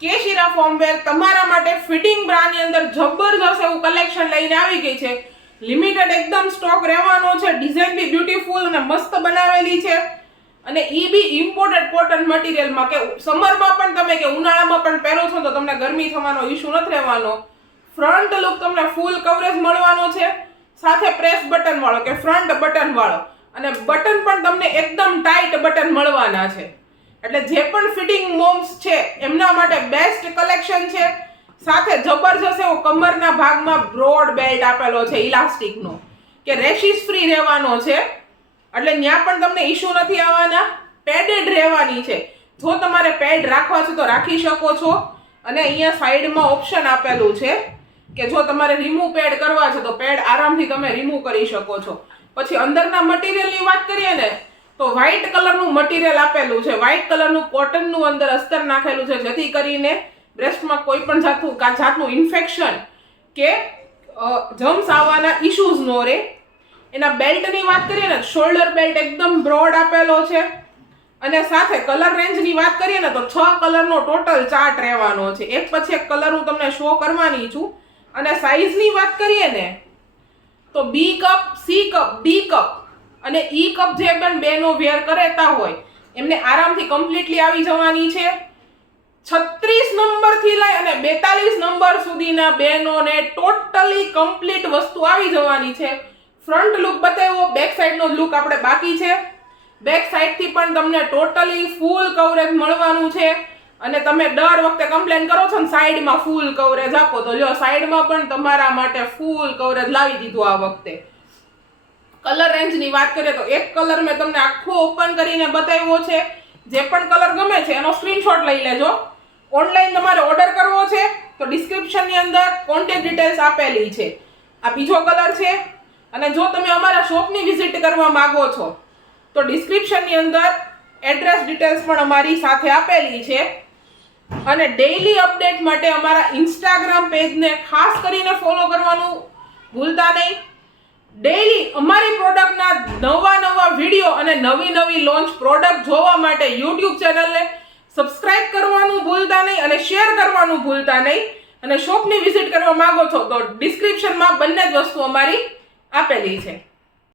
કે શિરા ફોર્મવેર તમારા માટે ફિટિંગ બ્રાની અંદર જબરજસ્ત એવું કલેક્શન લઈને આવી ગઈ છે. લિમિટેડ એકદમ સ્ટોક રહેવાનો છે ડિઝાઇન બી બ્યુટીફુલ અને મસ્ત બનાવેલી છે. અને ઈ બી ઇમ્પોર્ટેડ કોટન મટીરિયલમાં કે સમરમાં પણ તમે કે ઉનાળામાં પણ પહેરો છો તો તમને ગરમી થવાનો ઇશ્યુ નથી રહેવાનો. ફ્રન્ટ લુક તમને ફૂલ કવરેજ મળવાનો છે. સાથે પ્રેસ બટન વાળો કે ફ્રન્ટ બટન વાળો. અને બટન પણ તમને એકદમ ટાઈટ બટન મળવાના છે. એટલે જે પણ ફિટિંગ મોમ્સ છે, એમના માટે બેસ્ટ કલેક્શન છે. સાથે જબરજસ્ત એવો કમરના ભાગમાં બ્રોડ બેલ્ટ આપેલો છે ઇલાસ્ટિકનો કે રેશિસ ફ્રી રહેવાનો છે. એટલે ત્યાં પણ તમને ઇશ્યુ નથી આવવાના. પેડેડ રહેવાની છે. જો તમારે પેડ રાખવા છે તો રાખી શકો છો. અને અહીંયા સાઈડમાં ઓપ્શન આપેલું છે, કે જો તમારે રિમૂવ પેડ કરવા છે તો પેડ આરામથી તમે રિમૂવ કરી શકો છો. પછી અંદરના મટીરિયલની વાત કરીએ ને તો વ્હાઇટ કલરનું મટીરિયલ આપેલું છે. વ્હાઇટ કલરનું કોટનનું અંદર અસ્તર નાખેલું છે. જેથી કરીને બ્રેસ્ટમાં કોઈ પણ જાતનું જાતનું ઇન્ફેક્શન કે જમ્સ આવવાના ઇશ્યુઝ ન રહે. એના બેલ્ટની વાત કરીએ ને શોલ્ડર બેલ્ટ એકદમ બ્રોડ આપેલો છે. અને સાથે કલર રેન્જની વાત કરીએ ને, તો છ કલરનો ટોટલ ચાર્ટ રહેવાનો છે. એક પછી એક કલર હું તમને શો કરવાની છું. અને સાઇઝની વાત કરીએ ને, તો B cup C cup D cup અને ઈ કપ જે પણ બેનો વેર કરેતા હોય, એમને આરામથી કમ્પ્લીટલી આવી જવાની છે. છત્રીસ નંબરથી લઈ અને બેતાલીસ નંબર સુધીના બેનોને ટોટલી કમ્પ્લીટ વસ્તુ આવી જવાની છે. ફ્રન્ટ લુક બતાવ્યો બેક સાઈડનો લુક આપણે બાકી છે. બેક સાઈડથી પણ તમને ટોટલી ફૂલ કવરેજ મળવાનું છે. અને તમે દર વખતે કમ્પ્લેન કરો છો ને, સાઈડમાં ફૂલ કવરેજ આપો તો જો સાઈડમાં પણ તમારા માટે ફૂલ કવરેજ લાવી દીધું આ વખતે. કલર રેન્જની વાત કરીએ તો એક કલર મેં તમને આખો ઓપન કરીને બતાવ્યો છે. જે પણ કલર ગમે છે એનો સ્ક્રીનશોટ લઈ લેજો. ઓનલાઈન તમારે ઓર્ડર કરવો છે, તો ડિસ્ક્રિપ્શનની અંદર કોન્ટેક્ટ ડિટેલ્સ આપેલી છે. આ બીજો કલર છે, અને જો તમે અમારા શોપની વિઝિટ કરવા માગો છો, તો ડિસ્ક્રિપ્શનની અંદર એડ્રેસ ડિટેલ્સ પણ અમારી સાથે આપેલી છે. અને ડેઇલી અપડેટ માટે અમારા ઇન્સ્ટાગ્રામ પેજને ખાસ કરીને ફોલો કરવાનું ભૂલતા નહીં. ડેઈલી અમારી પ્રોડક્ટના નવા નવા વીડિયો અને નવી નવી લોન્ચ પ્રોડક્ટ જોવા માટે યુટ્યુબ ચેનલને સબસ્ક્રાઇબ કરવાનું ભૂલતા નહીં અને શેર કરવાનું ભૂલતા નહીં. અને શોપની વિઝિટ કરવા માંગો છો તો ડિસ્ક્રિપ્શનમાં બંને જ વસ્તુ અમારી આપેલી છે.